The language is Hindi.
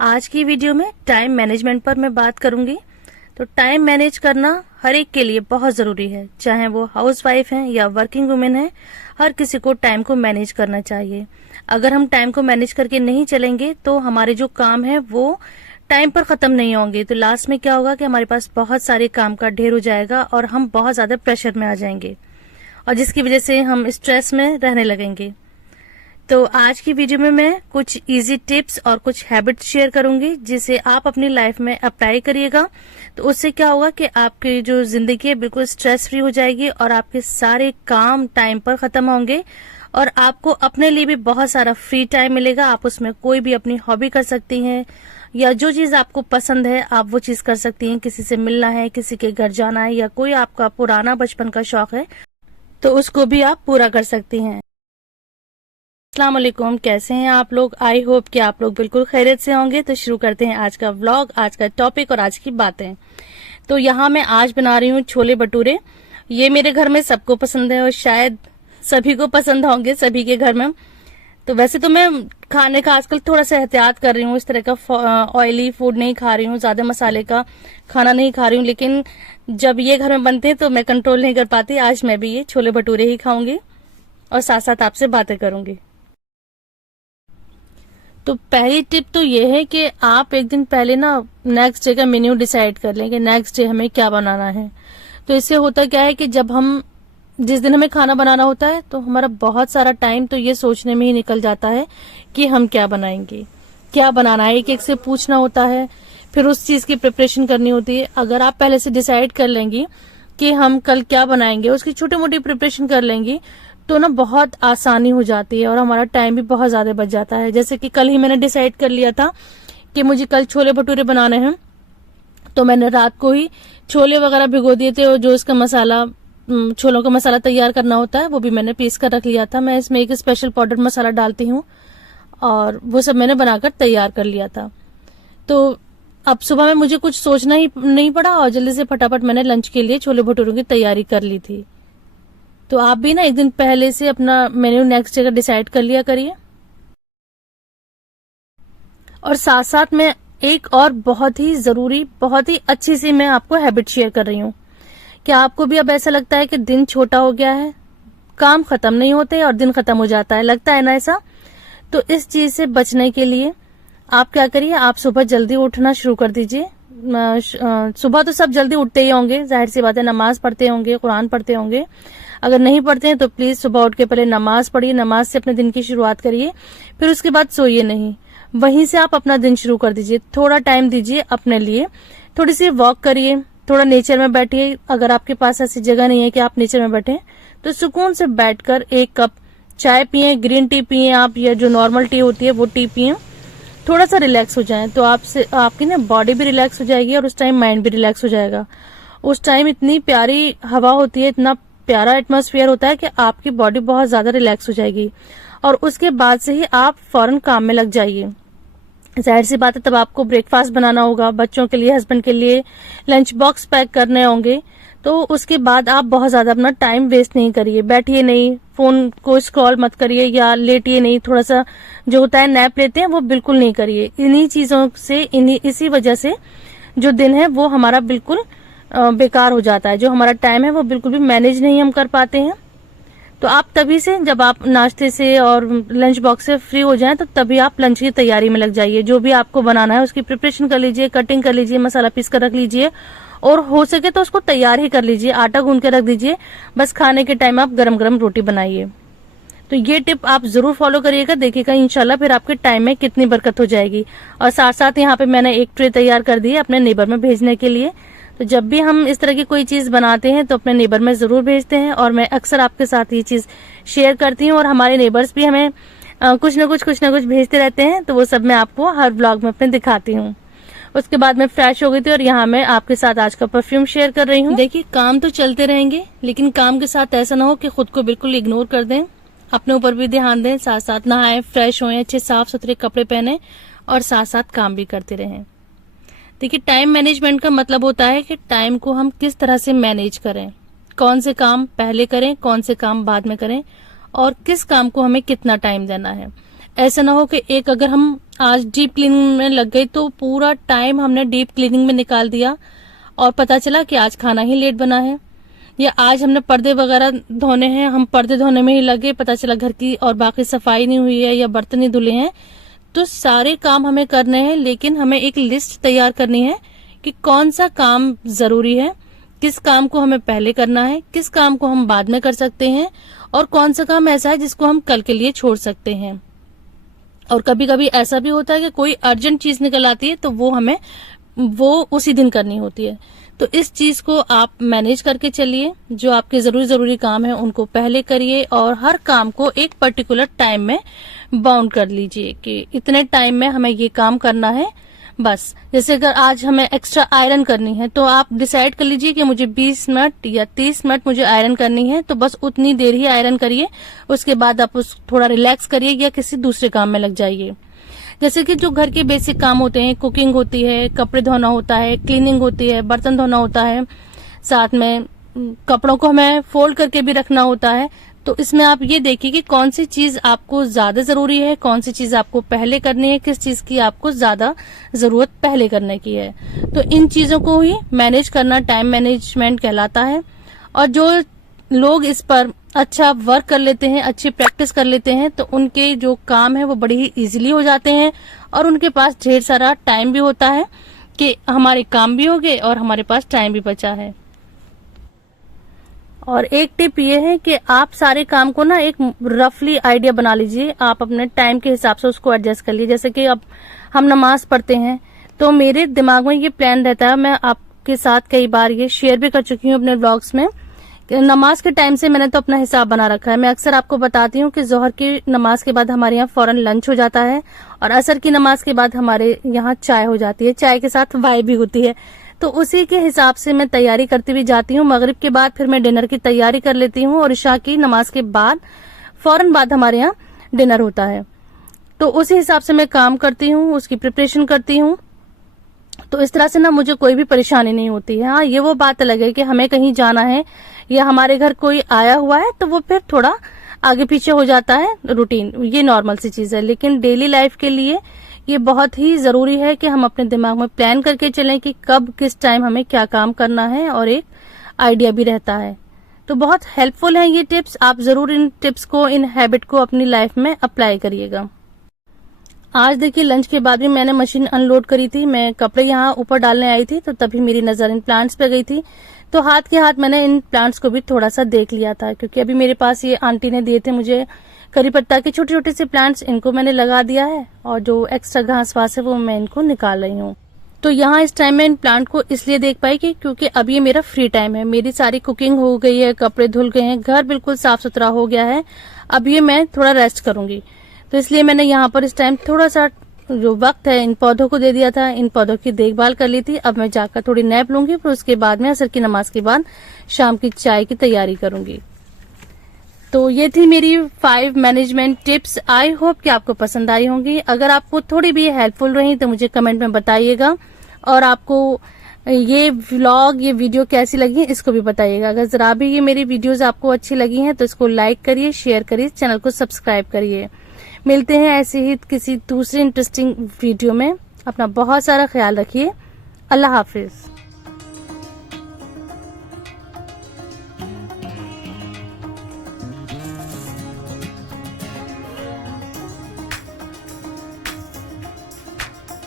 आज की वीडियो में टाइम मैनेजमेंट पर मैं बात करूंगी। तो टाइम मैनेज करना हर एक के लिए बहुत जरूरी है, चाहे वो हाउसवाइफ है या वर्किंग वुमेन है। हर किसी को टाइम को मैनेज करना चाहिए। अगर हम टाइम को मैनेज करके नहीं चलेंगे तो हमारे जो काम है वो टाइम पर खत्म नहीं होंगे। तो लास्ट में क्या होगा कि हमारे पास बहुत सारे काम का ढेर हो जाएगा और हम बहुत ज्यादा प्रेशर में आ जाएंगे, और जिसकी वजह से हम स्ट्रेस में रहने लगेंगे। तो आज की वीडियो में मैं कुछ इजी टिप्स और कुछ हैबिट्स शेयर करूंगी जिसे आप अपनी लाइफ में अप्लाई करिएगा। तो उससे क्या होगा कि आपकी जो जिंदगी है बिल्कुल स्ट्रेस फ्री हो जाएगी और आपके सारे काम टाइम पर खत्म होंगे और आपको अपने लिए भी बहुत सारा फ्री टाइम मिलेगा। आप उसमें कोई भी अपनी हॉबी कर सकती हैं या जो चीज आपको पसंद है आप वो चीज कर सकती हैं। किसी से मिलना है, किसी के घर जाना है, या कोई आपका पुराना बचपन का शौक है तो उसको भी आप पूरा कर सकती हैं। अस्सलाम वालेकुम, कैसे हैं आप लोग? आई होप कि आप लोग बिल्कुल खैरियत से होंगे। तो शुरू करते हैं आज का व्लॉग, आज का टॉपिक और आज की बातें। तो यहाँ मैं आज बना रही हूँ छोले भटूरे। ये मेरे घर में सबको पसंद है और शायद सभी को पसंद होंगे, सभी के घर में। तो वैसे तो मैं खाने का आजकल थोड़ा सा एहतियात कर रही हूँ, इस तरह का ऑयली फूड नहीं खा रही हूँ, ज्यादा मसाले का खाना नहीं खा रही हूँ, लेकिन जब ये घर में बनते हैं तो मैं कंट्रोल नहीं कर पाती। आज मैं भी ये छोले भटूरे ही खाऊंगी और साथ साथ आपसे बातें करूंगी। तो पहली टिप तो ये है कि आप एक दिन पहले ना नेक्स्ट डे का मेन्यू डिसाइड कर लें कि नेक्स्ट डे हमें क्या बनाना है। तो इससे होता क्या है कि जब हम जिस दिन हमें खाना बनाना होता है तो हमारा बहुत सारा टाइम तो ये सोचने में ही निकल जाता है कि हम क्या बनाएंगे, क्या बनाना है। एक एक से पूछना होता है, फिर उस चीज की प्रिपरेशन करनी होती है। अगर आप पहले से डिसाइड कर लेंगी कि हम कल क्या बनाएंगे, उसकी छोटी मोटी प्रिपरेशन कर लेंगी तो ना बहुत आसानी हो जाती है और हमारा टाइम भी बहुत ज्यादा बच जाता है। जैसे कि कल ही मैंने डिसाइड कर लिया था कि मुझे कल छोले भटूरे बनाने हैं, तो मैंने रात को ही छोले वगैरह भिगो दिए थे और जो इसका मसाला, छोलों का मसाला तैयार करना होता है वो भी मैंने पीस कर रख लिया था। मैं इसमें एक स्पेशल पाउडर मसाला डालती हूँ और वो सब मैंने बनाकर तैयार कर लिया था। तो अब सुबह में मुझे कुछ सोचना ही नहीं पड़ा और जल्दी से फटाफट मैंने लंच के लिए छोले भटूरों की तैयारी कर ली थी। तो आप भी ना एक दिन पहले से अपना मेन्यू नेक्स्ट डे का डिसाइड कर लिया करिए। और साथ साथ में एक और बहुत ही जरूरी, बहुत ही अच्छी सी मैं आपको हैबिट शेयर कर रही हूँ। क्या आपको भी अब ऐसा लगता है कि दिन छोटा हो गया है, काम खत्म नहीं होते और दिन खत्म हो जाता है, लगता है ना ऐसा? तो इस चीज से बचने के लिए आप क्या करिए, आप सुबह जल्दी उठना शुरू कर दीजिए। सुबह तो सब जल्दी उठते ही होंगे, जाहिर सी बात है, नमाज पढ़ते होंगे, कुरान पढ़ते होंगे। अगर नहीं पढ़ते हैं तो प्लीज सुबह उठ के पहले नमाज पढ़िए, नमाज से अपने दिन की शुरुआत करिए, फिर उसके बाद सोइए नहीं, वहीं से आप अपना दिन शुरू कर दीजिए। थोड़ा टाइम दीजिए अपने लिए, थोड़ी सी वॉक करिए, थोड़ा नेचर में बैठिए। अगर आपके पास ऐसी जगह नहीं है कि आप नेचर में बैठे तो सुकून से बैठकर एक कप चाय पिए, ग्रीन टी पिए आप, या जो नॉर्मल टी होती है वो टी पिए। थोड़ा सा रिलैक्स हो जाए तो आपकी ना बॉडी भी रिलैक्स हो जाएगी और उस टाइम माइंड भी रिलैक्स हो जाएगा। उस टाइम इतनी प्यारी हवा होती है, इतना प्यारा एटमॉस्फेयर होता है कि आपकी बॉडी बहुत ज्यादा रिलैक्स हो जाएगी और उसके बाद से ही आप फौरन काम में लग जाइए। जाहिर सी बात है, तब आपको ब्रेकफास्ट बनाना होगा, बच्चों के लिए, हस्बैंड के लिए लंच बॉक्स पैक करने होंगे। तो उसके बाद आप बहुत ज्यादा अपना टाइम वेस्ट नहीं करिए, बैठिए नहीं, फोन को स्क्रॉल मत करिए या लेटिए नहीं, थोड़ा सा जो होता है नैप लेते हैं वो बिल्कुल नहीं करिए। इन्हीं चीजों से, इसी वजह से जो दिन है वो हमारा बिल्कुल बेकार हो जाता है। जो हमारा टाइम है वो बिल्कुल भी मैनेज नहीं हम कर पाते हैं। तो आप तभी से, जब आप नाश्ते से और लंच बॉक्स से फ्री हो जाएं तो तभी आप लंच की तैयारी में लग जाइए। जो भी आपको बनाना है उसकी प्रिपरेशन कर लीजिए, कटिंग कर लीजिए, मसाला पीस कर रख लीजिए और हो सके तो उसको तैयार ही कर लीजिए, आटा गूंद के रख दीजिए। बस खाने के टाइम आप गरम गरम रोटी बनाइए। तो ये टिप आप जरूर फॉलो करिएगा, देखिएगा इंशाल्लाह फिर आपके टाइम में कितनी बरकत हो जाएगी। और साथ साथ यहाँ पे मैंने एक ट्रे तैयार कर दी है अपने नेबर में भेजने के लिए। तो जब भी हम इस तरह की कोई चीज बनाते हैं तो अपने नेबर में जरूर भेजते हैं और मैं अक्सर आपके साथ ये चीज शेयर करती हूँ और हमारे नेबर्स भी हमें कुछ न कुछ भेजते रहते हैं। तो वो सब मैं आपको हर ब्लॉग में अपने दिखाती हूँ। उसके बाद मैं फ्रेश हो गई थी और यहाँ मैं आपके साथ आज का परफ्यूम शेयर कर रही हूँ। देखिए, काम तो चलते रहेंगे लेकिन काम के साथ ऐसा ना हो कि खुद को बिल्कुल इग्नोर कर दें, अपने ऊपर भी ध्यान दें, साथ साथ नहाएं, फ्रेश होएं, अच्छे साफ सुथरे कपड़े पहने और साथ साथ काम भी करते रहें। देखिए, टाइम मैनेजमेंट का मतलब होता है कि टाइम को हम किस तरह से मैनेज करें, कौन से काम पहले करें, कौन से काम बाद में करें और किस काम को हमें कितना टाइम देना है। ऐसा ना हो कि एक अगर हम आज डीप क्लीनिंग में लग गए तो पूरा टाइम हमने डीप क्लीनिंग में निकाल दिया और पता चला कि आज खाना ही लेट बना है, या आज हमने पर्दे वगैरह धोने हैं, हम पर्दे धोने में ही लगे, पता चला घर की और बाकी सफाई नहीं हुई है या बर्तन नहीं धुले हैं। तो सारे काम हमें करने हैं, लेकिन हमें एक लिस्ट तैयार करनी है कि कौन सा काम जरूरी है, किस काम को हमें पहले करना है, किस काम को हम बाद में कर सकते हैं, और कौन सा काम ऐसा है जिसको हम कल के लिए छोड़ सकते हैं। और कभी कभी ऐसा भी होता है कि कोई अर्जेंट चीज निकल आती है तो वो उसी दिन करनी होती है। तो इस चीज को आप मैनेज करके चलिए, जो आपके जरूरी काम है उनको पहले करिए और हर काम को एक पर्टिकुलर टाइम में बाउंड कर लीजिए कि इतने टाइम में हमें ये काम करना है बस। जैसे अगर आज हमें एक्स्ट्रा आयरन करनी है तो आप डिसाइड कर लीजिए कि मुझे 20 मिनट या 30 मिनट मुझे आयरन करनी है, तो बस उतनी देर ही आयरन करिए। उसके बाद आप थोड़ा रिलैक्स करिए या किसी दूसरे काम में लग जाइए। जैसे कि जो घर के बेसिक काम होते हैं, कुकिंग होती है, कपड़े धोना होता है, क्लीनिंग होती है, बर्तन धोना होता है, साथ में कपड़ों को हमें फोल्ड करके भी रखना होता है। तो इसमें आप ये देखिए कि कौन सी चीज आपको ज्यादा जरूरी है, कौन सी चीज आपको पहले करनी है, किस चीज की आपको ज्यादा जरूरत पहले करने की है। तो इन चीजों को ही मैनेज करना टाइम मैनेजमेंट कहलाता है। और जो लोग इस पर अच्छा वर्क कर लेते हैं, अच्छी प्रैक्टिस कर लेते हैं, तो उनके जो काम है वो बड़ी ही इजीली हो जाते हैं और उनके पास ढेर सारा टाइम भी होता है कि हमारे काम भी हो गए और हमारे पास टाइम भी बचा है। और एक टिप ये है कि आप सारे काम को ना एक रफली आइडिया बना लीजिए, आप अपने टाइम के हिसाब से उसको एडजस्ट कर लीजिए। जैसे कि अब हम नमाज पढ़ते हैं तो मेरे दिमाग में ये प्लान रहता है, मैं आपके साथ कई बार ये शेयर भी कर चुकी हूँ अपने व्लॉग्स में। नमाज के टाइम से मैंने तो अपना हिसाब बना रखा है। मैं अक्सर आपको बताती हूँ कि जोहर की नमाज के बाद हमारे यहाँ फौरन लंच हो जाता है और असर की नमाज के बाद हमारे यहाँ चाय हो जाती है, चाय के साथ वाई भी होती है। तो उसी के हिसाब से मैं तैयारी करती हुई जाती हूँ। मगरिब के बाद फिर मैं डिनर की तैयारी कर लेती हूँ और इशा की नमाज के बाद फौरन बाद हमारे यहाँ डिनर होता है। तो उसी हिसाब से मैं काम करती हूँ, उसकी प्रिपरेशन करती हूँ। तो इस तरह से ना मुझे कोई भी परेशानी नहीं होती है। हाँ, ये वो बात अलग है कि हमें कहीं जाना है या हमारे घर कोई आया हुआ है तो वो फिर थोड़ा आगे पीछे हो जाता है रूटीन, ये नॉर्मल सी चीज है। लेकिन डेली लाइफ के लिए ये बहुत ही जरूरी है कि हम अपने दिमाग में प्लान करके चलें कि कब किस टाइम हमें क्या काम करना है, और एक आइडिया भी रहता है। तो बहुत हेल्पफुल है ये टिप्स। आप जरूर इन टिप्स को, इन हैबिट को अपनी लाइफ में अप्लाई करिएगा। आज देखिए लंच के बाद भी मैंने मशीन अनलोड करी थी। मैं कपड़े यहाँ ऊपर डालने आई थी तो तभी मेरी नजर इन प्लांट्स पे गई थी। तो हाथ के हाथ मैंने इन प्लांट्स को भी थोड़ा सा देख लिया था, क्योंकि अभी मेरे पास ये आंटी ने दिए थे मुझे करी पत्ता के छोटे छोटे से प्लांट्स, इनको मैंने लगा दिया है और जो एक्स्ट्रा घास वास है वो मैं इनको निकाल रही हूँ। तो यहाँ इस टाइम में इन प्लांट को इसलिए देख पाई कि क्योंकि अब ये मेरा फ्री टाइम है, मेरी सारी कुकिंग हो गई है, कपड़े धुल गए हैं, घर बिल्कुल साफ सुथरा हो गया है। अब ये मैं थोड़ा रेस्ट करूंगी, तो इसलिए मैंने यहाँ पर इस टाइम थोड़ा सा जो वक्त है इन पौधों को दे दिया था, इन पौधों की देखभाल कर ली थी। अब मैं जाकर थोड़ी नैप लूंगी, फिर उसके बाद में असर की नमाज के बाद शाम की चाय की तैयारी करूंगी। तो ये थी मेरी 5 मैनेजमेंट टिप्स। आई होप कि आपको पसंद आई होंगी। अगर आपको थोड़ी भी हेल्पफुल रही तो मुझे कमेंट में बताइएगा, और आपको ये व्लॉग, ये वीडियो कैसी लगी इसको भी बताइएगा। अगर जरा भी ये मेरी वीडियोस आपको अच्छी लगी हैं तो इसको लाइक करिए, शेयर करिए, चैनल को सब्सक्राइब करिए। मिलते हैं ऐसे ही किसी दूसरी इंटरेस्टिंग वीडियो में। अपना बहुत सारा ख्याल रखिए। अल्लाह हाफिज।